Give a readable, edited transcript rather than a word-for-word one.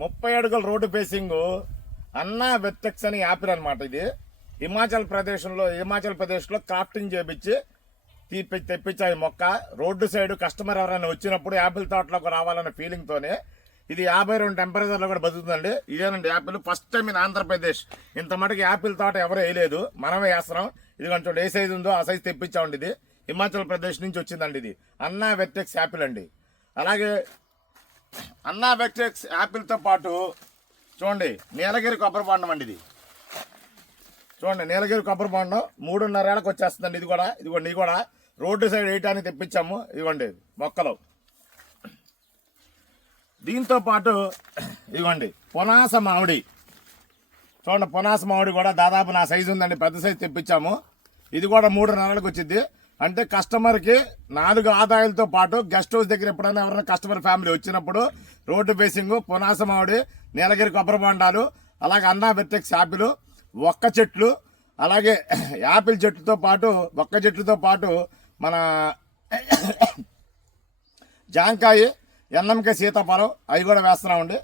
30 అడుగుల road facing అన్నా vertex అని యాపిల్ అనమాట. ఇది హిమాచల్ ప్రదేశ్లో క్రాఫ్టింగ్ చేపించి తెప్పించాయి మొక్క. రోడ్డు సైడ్ కస్టమర్ ఎవరైనా వచ్చినప్పుడు యాపిల్ తోటలోకి రావాలన్న ఫీలింగ్తోనే ఇది 52 టెంపరేచర్లో కూడా బతుకుతుందండి. ఇదేనండి Apple. First time in Andhra Pradesh ఇంత మటుకు యాపిల్ తోట ఎవరు వేయలేదు, మనమే వేస్తున్నాం. ఇది కొంచెం ఏ సైజు ఉందో ఆ సైజు తెప్పించామండి. ఇది హిమాచల్ ప్రదేశ్ నుంచి వచ్చిందండి. ఇది అన్నా వెర్టెక్స్ యాపిల్ అండి. అలాగే అన్నా వెర్టెక్స్ యాపిల్తో పాటు చూడండి నీలగిరి కొబ్బరి బొండం అండి. ఇది చూడండి నీలగిరి కొబ్బరి బొండం 3.5 ఏళ్ళకి వచ్చేస్తుందండి. ఇది కూడా రోడ్డు సైడ్ వేయటానికి తెప్పించాము. ఇదిగోండి మొక్కలు. దీంతో పాటు ఇదిగోండి పునాస మామిడి. చూడండి పునాస మామిడి కూడా దాదాపు నా సైజు ఉందండి, పెద్ద సైజు తెప్పించాము. ఇది కూడా 3.5 ఏళ్ళకి వచ్చింది. అంటే కస్టమర్కి 4 ఆదాయాలతో పాటు గెస్ట్ హౌస్ దగ్గర ఎప్పుడైనా ఎవరైనా కస్టమర్ ఫ్యామిలీ వచ్చినప్పుడు రోడ్డు ఫేసింగ్, పునాస మామిడి, నీలగిరి కొబ్బరి బొండాలు, అలాగే అన్నా వెర్టెక్స్ యాపిల్, ఒక్క చెట్లు, అలాగే యాపిల్ చెట్టుతో పాటు మన జాంకాయ, ఎన్నంకాయ, సీతాఫలం అవి కూడా వేస్తున్నామండి.